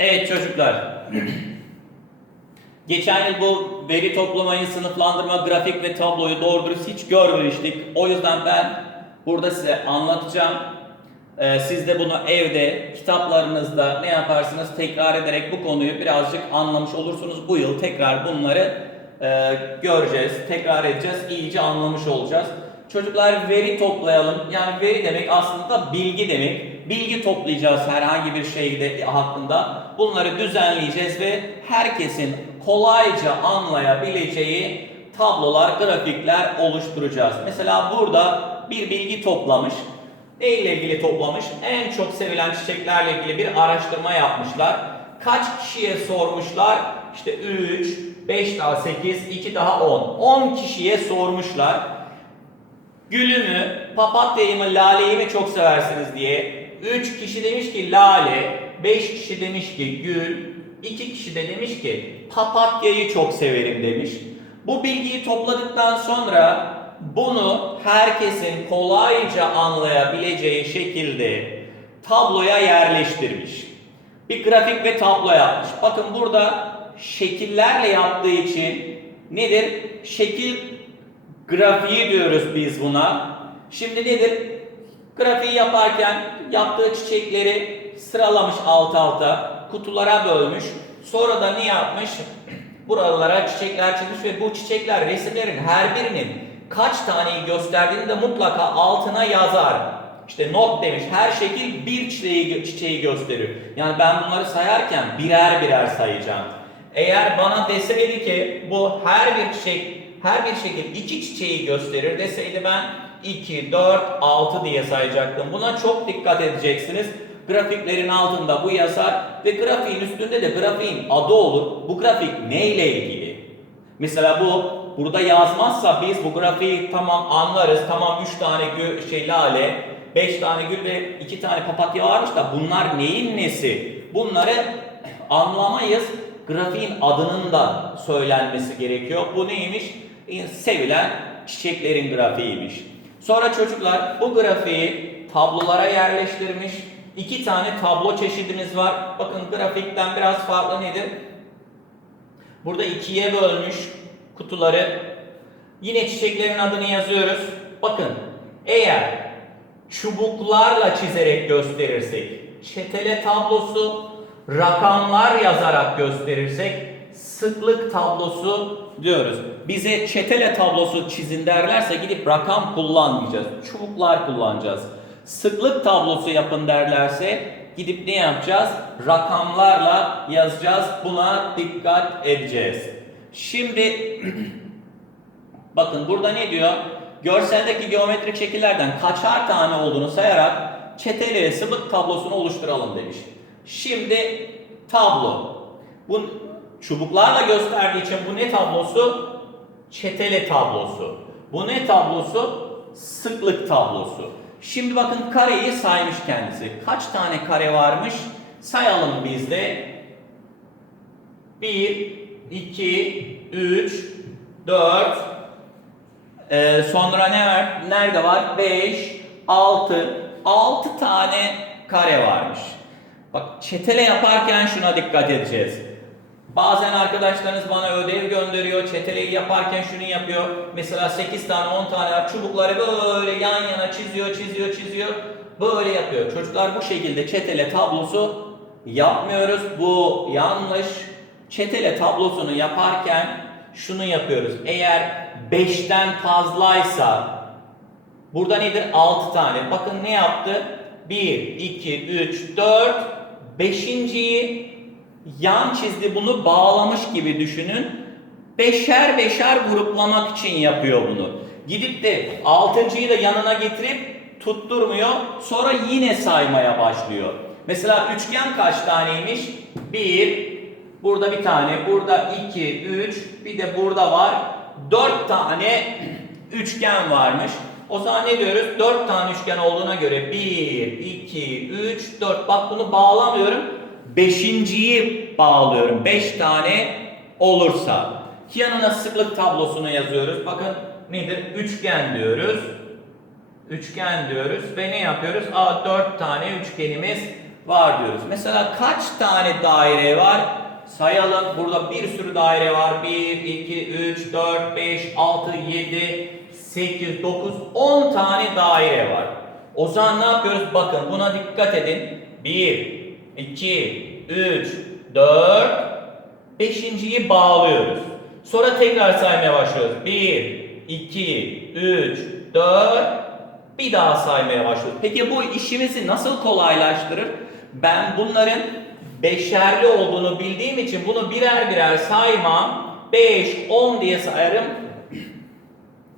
Evet çocuklar. Geçen yıl bu veri toplamayı, sınıflandırma, grafik ve tabloyu doğru dürüst hiç görmemiştik. O yüzden ben burada size anlatacağım. Ee, siz de bunu evde, kitaplarınızda ne yaparsınız tekrar ederek bu konuyu birazcık anlamış olursunuz. Bu yıl tekrar bunları e, göreceğiz, tekrar edeceğiz, iyice anlamış olacağız. Çocuklar veri toplayalım. Yani veri demek aslında bilgi demek. Bilgi toplayacağız herhangi bir şeyde hakkında. Bunları düzenleyeceğiz ve herkesin kolayca anlayabileceği tablolar, grafikler oluşturacağız. Mesela burada bir bilgi toplamış. Neyle ilgili toplamış? En çok sevilen çiçeklerle ilgili bir araştırma yapmışlar. Kaç kişiye sormuşlar? İşte 3, 5 daha 8, 2 daha 10. 10 kişiye sormuşlar. Gülü mü, papatyayı mı, laleyi mi çok seversiniz diye. 3 kişi demiş ki lale, 5 kişi demiş ki gül, 2 kişi de demiş ki papatyayı çok severim demiş. Bu bilgiyi topladıktan sonra bunu herkesin kolayca anlayabileceği şekilde tabloya yerleştirmiş. Bir grafik ve tablo yapmış. Bakın burada şekillerle yaptığı için nedir? Şekil grafiği diyoruz biz buna. Şimdi nedir? Grafiği yaparken yaptığı çiçekleri sıralamış alt alta, kutulara bölmüş. Sonra da ne yapmış? Buralara çiçekler çizmiş ve bu çiçekler resimlerin her birinin kaç taneyi gösterdiğini de mutlaka altına yazar. İşte not demiş. Her şekil bir çiçeği, çiçeği gösteriyor. Yani ben bunları sayarken birer birer sayacağım. Eğer bana deseydi ki bu her bir çiçek, her bir şekil iki çiçeği gösterir deseydi ben 2, 4, 6 diye sayacaktım. Buna çok dikkat edeceksiniz. Grafiklerin altında bu yazar ve grafiğin üstünde de grafiğin adı olur. Bu grafik neyle ilgili? Mesela bu burada yazmazsa biz bu grafiği tamam anlarız. Tamam 3 tane gül, şey lale, 5 tane gül ve 2 tane papatya varmış da bunlar neyin nesi? Bunları anlamayız. Grafiğin adının da söylenmesi gerekiyor. Bu neymiş? Sevilen çiçeklerin grafiğiymiş. Sonra çocuklar bu grafiği tablolara yerleştirmiş. İki tane tablo çeşidimiz var. Bakın grafikten biraz farklı nedir? Burada ikiye bölmüş kutuları. Yine çiçeklerin adını yazıyoruz. Bakın eğer çubuklarla çizerek gösterirsek, çetele tablosu, rakamlar yazarak gösterirsek sıklık tablosu diyoruz. Bize çetele tablosu çizin derlerse gidip rakam kullanmayacağız. Çubuklar kullanacağız. Sıklık tablosu yapın derlerse gidip ne yapacağız? Rakamlarla yazacağız. Buna dikkat edeceğiz. Şimdi bakın burada ne diyor? Görseldeki geometrik şekillerden kaçar tane olduğunu sayarak çetele ve sıklık tablosunu oluşturalım demiş. Şimdi tablo. Bu çubuklarla gösterdiği için bu ne tablosu? Çetele tablosu. Bu ne tablosu? Sıklık tablosu. Şimdi bakın kareyi saymış kendisi. Kaç tane kare varmış? Sayalım biz de. 1, 2, 3, 4, ee, sonra ne var? Nerede var? 5, 6, 6 tane kare varmış. Bak çetele yaparken şuna dikkat edeceğiz. Bazen arkadaşlarınız bana ödev gönderiyor. Çeteleyi yaparken şunu yapıyor. Mesela 8 tane 10 tane. Çubukları böyle yan yana çiziyor, çiziyor, çiziyor. Böyle yapıyor. Çocuklar bu şekilde çetele tablosu yapmıyoruz. Bu yanlış. Çetele tablosunu yaparken şunu yapıyoruz. Eğer 5'ten fazlaysa burada nedir? 6 tane. Bakın ne yaptı? 1, 2, 3, 4, 5.yi yan çizdi bunu bağlamış gibi düşünün. Beşer beşer gruplamak için yapıyor bunu. Gidip de altıncıyı da yanına getirip tutturmuyor. Sonra yine saymaya başlıyor. Mesela üçgen kaç taneymiş? 1, burada bir tane, burada 2, 3, bir de burada var. 4 tane üçgen varmış. O zaman ne diyoruz? 4 tane üçgen olduğuna göre 1, 2, 3, 4. Bak bunu bağlamıyorum. Beşinciyi bağlıyorum. 5 tane olursa. Yanına sıklık tablosunu yazıyoruz. Bakın nedir? Üçgen diyoruz. Üçgen diyoruz ve ne yapıyoruz? Aa 4 tane üçgenimiz var diyoruz. Mesela kaç tane daire var? Sayalım. Burada bir sürü daire var. 1, 2, 3, 4, 5, 6, 7, 8, 9, 10 tane daire var. O zaman ne yapıyoruz? Bakın buna dikkat edin. 1, 2, 3, 4, Beşinciyi bağlıyoruz. Sonra tekrar saymaya başlıyoruz. 1, 2, 3, 4, bir daha saymaya başlıyoruz. Peki bu işimizi nasıl kolaylaştırır? Ben bunların beşerli olduğunu bildiğim için bunu birer birer saymam. 5, 10 diye sayarım.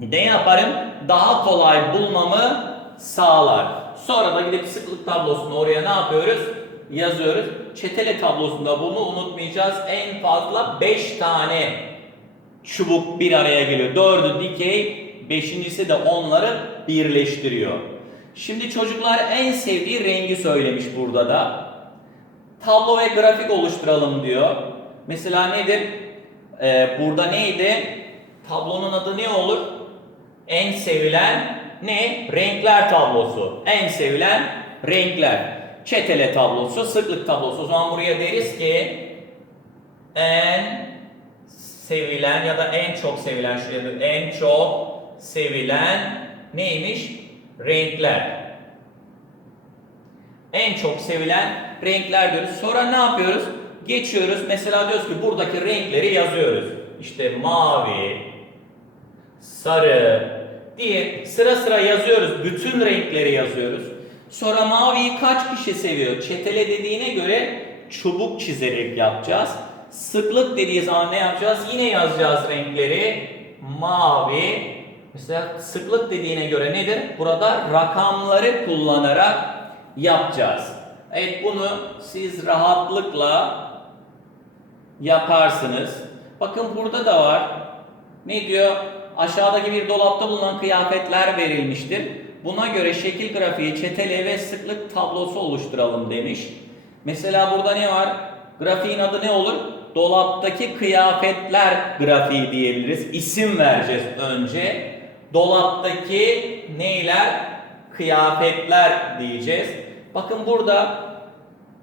Ne yaparım? Daha kolay bulmamı sağlar. Sonra da gidip sıklık tablosunu oraya ne yapıyoruz? Yazıyoruz. Çetele tablosunda bunu unutmayacağız. En fazla 5 tane çubuk bir araya geliyor. Dördü dikey, beşincisi de onları birleştiriyor. Şimdi çocuklar en sevdiği rengi söylemiş burada da. Tablo ve grafik oluşturalım diyor. Mesela nedir? Ee, burada neydi? Tablonun adı ne olur? En sevilen ne? Renkler tablosu. En sevilen renkler. Çetele tablosu, sıklık tablosu. O zaman buraya deriz ki en sevilen ya da en çok sevilen şuraya da en çok sevilen neymiş? Renkler. En çok sevilen renkler diyoruz. Sonra ne yapıyoruz? Geçiyoruz. Mesela diyoruz ki buradaki renkleri yazıyoruz. İşte mavi, sarı diye sıra sıra yazıyoruz. Bütün renkleri yazıyoruz. Sonra maviyi kaç kişi seviyor? Çetele dediğine göre çubuk çizerek yapacağız. Sıklık dediği zaman ne yapacağız? Yine yazacağız renkleri. Mavi. Mesela sıklık dediğine göre nedir? Burada rakamları kullanarak yapacağız. Evet bunu siz rahatlıkla yaparsınız. Bakın burada da var. Ne diyor? Aşağıdaki bir dolapta bulunan kıyafetler verilmiştir. Buna göre şekil grafiği, çetele ve sıklık tablosu oluşturalım demiş. Mesela burada ne var? Grafiğin adı ne olur? Dolaptaki kıyafetler grafiği diyebiliriz. İsim vereceğiz önce. Dolaptaki neyler? Kıyafetler diyeceğiz. Bakın burada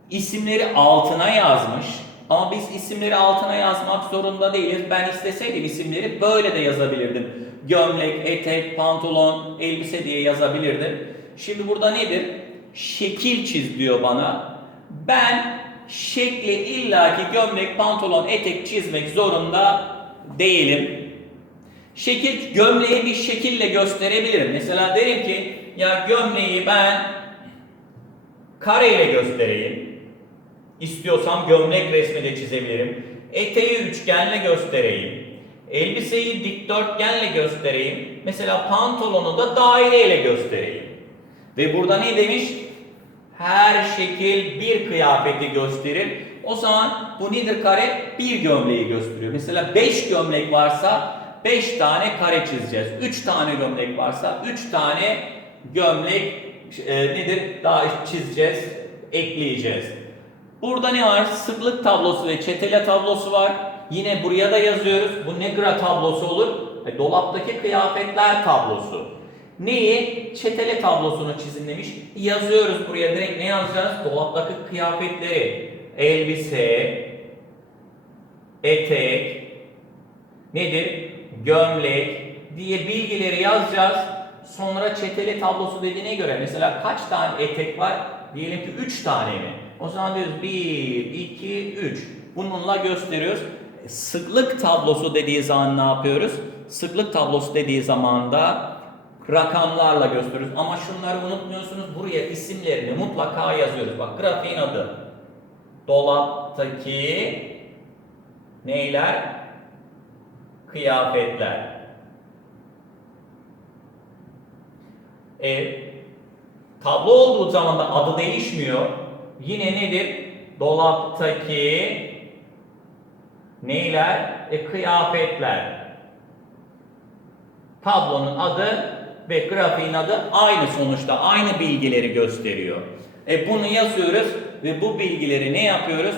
isimleri altına yazmış. Ama biz isimleri altına yazmak zorunda değiliz. Ben isteseydim isimleri böyle de yazabilirdim. Gömlek, etek, pantolon, elbise diye yazabilirdim. Şimdi burada nedir? Şekil çiz diyor bana. Ben şekli illaki gömlek, pantolon, etek çizmek zorunda değilim. Şekil, gömleği bir şekille gösterebilirim. Mesela derim ki ya gömleği ben kareyle göstereyim. İstiyorsam gömlek resmi de çizebilirim. Eteği üçgenle göstereyim. Elbiseyi dikdörtgenle göstereyim. Mesela pantolonu da daireyle göstereyim. Ve burada ne demiş? Her şekil bir kıyafeti gösterir. O zaman bu nedir kare? Bir gömleği gösteriyor. Mesela 5 gömlek varsa 5 tane kare çizeceğiz. 3 tane gömlek varsa 3 tane gömlek e, nedir? Daha çizeceğiz, ekleyeceğiz. Burada ne var? Sıklık tablosu ve çetele tablosu var. Yine buraya da yazıyoruz. Bu ne gra tablosu olur? E, dolaptaki kıyafetler tablosu. Neyi? Çetele tablosunu çizin demiş. Yazıyoruz buraya direkt ne yazacağız? Dolaptaki kıyafetleri. Elbise, etek, nedir? Gömlek diye bilgileri yazacağız. Sonra çetele tablosu dediğine göre mesela kaç tane etek var? Diyelim ki 3 tane mi? O zaman diyoruz 1, 2, 3. Bununla gösteriyoruz. Sıklık tablosu dediği zaman ne yapıyoruz? Sıklık tablosu dediği zaman da rakamlarla gösteriyoruz. Ama şunları unutmuyorsunuz. Buraya isimlerini mutlaka yazıyoruz. Bak grafiğin adı. Dolaptaki neyler? Kıyafetler. E, tablo olduğu zaman da adı değişmiyor. Yine nedir? Dolaptaki neyler? E, kıyafetler. Tablonun adı ve grafiğin adı aynı sonuçta. Aynı bilgileri gösteriyor. E bunu yazıyoruz ve bu bilgileri ne yapıyoruz?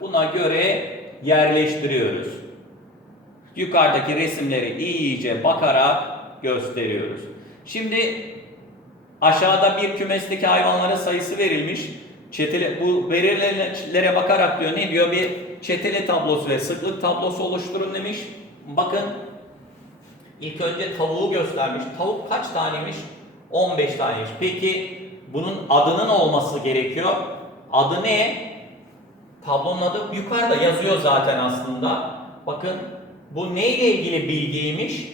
Buna göre yerleştiriyoruz. Yukarıdaki resimleri iyice bakarak gösteriyoruz. Şimdi aşağıda bir kümesteki hayvanların sayısı verilmiş. Çeteli, bu verilere bakarak diyor ne diyor? Bir çeteli tablosu ve sıklık tablosu oluşturun demiş. Bakın ilk önce tavuğu göstermiş. Tavuk kaç taneymiş? 15 taneymiş. Peki bunun adının olması gerekiyor. Adı ne? Tablonun adı yukarıda yazıyor zaten aslında. Bakın bu neyle ilgili bilgiymiş?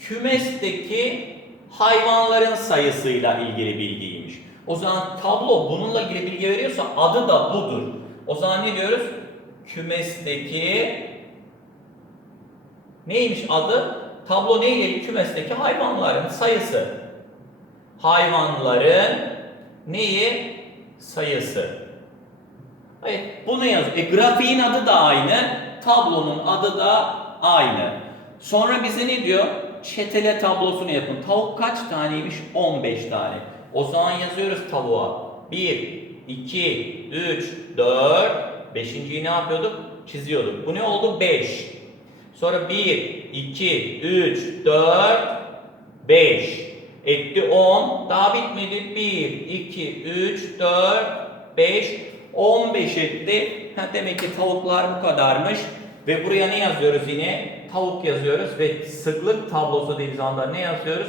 Kümesteki hayvanların sayısıyla ilgili bilgiymiş. O zaman tablo bununla ilgili bilgi veriyorsa adı da budur. O zaman ne diyoruz? Kümesteki neymiş adı? Tablo neyle ilgili? Kümesteki hayvanların sayısı. Hayvanların neyi? Sayısı. Evet, bunu yazıyor. E, grafiğin adı da aynı, tablonun adı da aynı. Sonra bize ne diyor? Çetele tablosunu yapın. Tavuk kaç taneymiş? 15 tane. O zaman yazıyoruz tavuğa. 1, 2, 3, 4, 5.yi ne yapıyorduk? Çiziyorduk. Bu ne oldu? 5. Sonra 1, 2, 3, 4, 5. Etti 10. Daha bitmedi. 1, 2, 3, 4, 5. 15 etti. Ha, demek ki tavuklar bu kadarmış. Ve buraya ne yazıyoruz yine? Tavuk yazıyoruz ve sıklık tablosu dediğimiz anda ne yazıyoruz?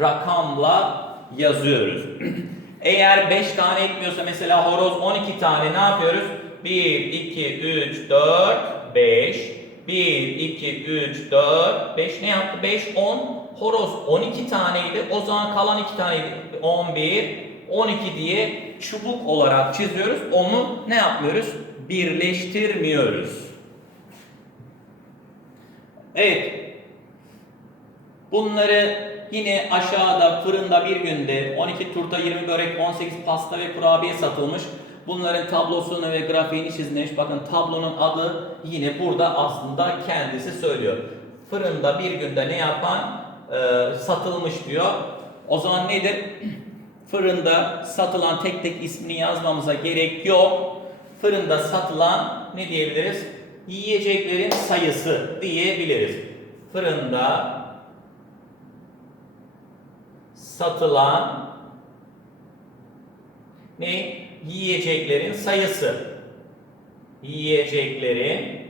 Rakamla yazıyoruz. Eğer 5 tane etmiyorsa mesela horoz 12 tane ne yapıyoruz? 1, 2, 3, 4, 5. 1, 2, 3, 4, 5 ne yaptı? 5, 10. Horoz 12 taneydi. O zaman kalan 2 taneydi. 11, 12 diye çubuk olarak çiziyoruz. Onu ne yapmıyoruz? Birleştirmiyoruz. Evet. Bunları yine aşağıda fırında bir günde 12 turta 20 börek 18 pasta ve kurabiye satılmış. Bunların tablosunu ve grafiğini çizmiş. Bakın tablonun adı yine burada aslında kendisi söylüyor. Fırında bir günde ne yapan e, satılmış diyor. O zaman nedir? Fırında satılan tek tek ismini yazmamıza gerek yok. Fırında satılan ne diyebiliriz? Yiyeceklerin sayısı diyebiliriz. Fırında satılan ne? Yiyeceklerin sayısı. Yiyeceklerin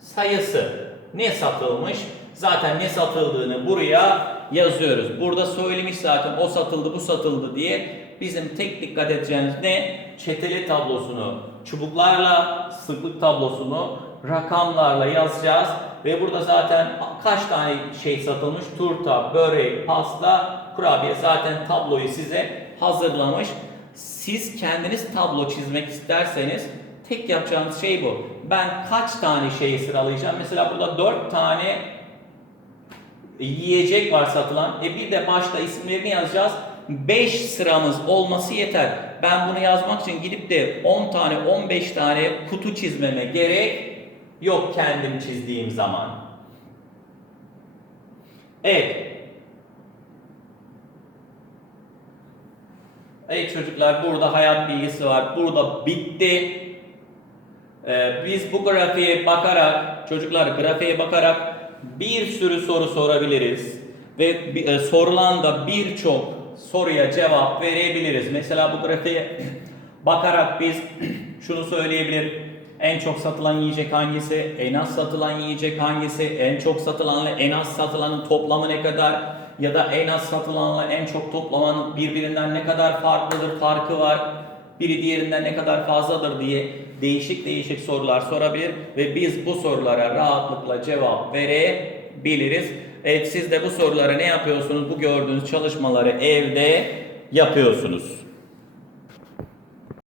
sayısı. Ne satılmış? Zaten ne satıldığını buraya yazıyoruz. Burada söylemiş zaten o satıldı bu satıldı diye. Bizim tek dikkat edeceğimiz ne? Çeteli tablosunu çubuklarla, sıklık tablosunu rakamlarla yazacağız. Ve burada zaten kaç tane şey satılmış? Turta, börek, pasta, kurabiye zaten tabloyu size hazırlamış. Siz kendiniz tablo çizmek isterseniz tek yapacağınız şey bu. Ben kaç tane şeyi sıralayacağım? Mesela burada 4 tane yiyecek var satılan. E bir de başta isimlerini yazacağız. 5 sıramız olması yeter. Ben bunu yazmak için gidip de 10 tane 15 tane kutu çizmeme gerek yok kendim çizdiğim zaman. Evet. Evet çocuklar burada hayat bilgisi var. Burada bitti. Ee, biz bu grafiğe bakarak, çocuklar grafiğe bakarak bir sürü soru sorabiliriz. Ve e, sorulan da birçok soruya cevap verebiliriz. Mesela bu grafiğe bakarak biz şunu söyleyebilir. En çok satılan yiyecek hangisi? En az satılan yiyecek hangisi? En çok satılanla en az satılanın toplamı ne kadar? Ya da en az satılanla en çok toplamanın birbirinden ne kadar farklıdır, farkı var? Biri diğerinden ne kadar fazladır diye değişik değişik sorular sorabilir ve biz bu sorulara rahatlıkla cevap verebiliriz. Evet siz de bu sorulara ne yapıyorsunuz? Bu gördüğünüz çalışmaları evde yapıyorsunuz.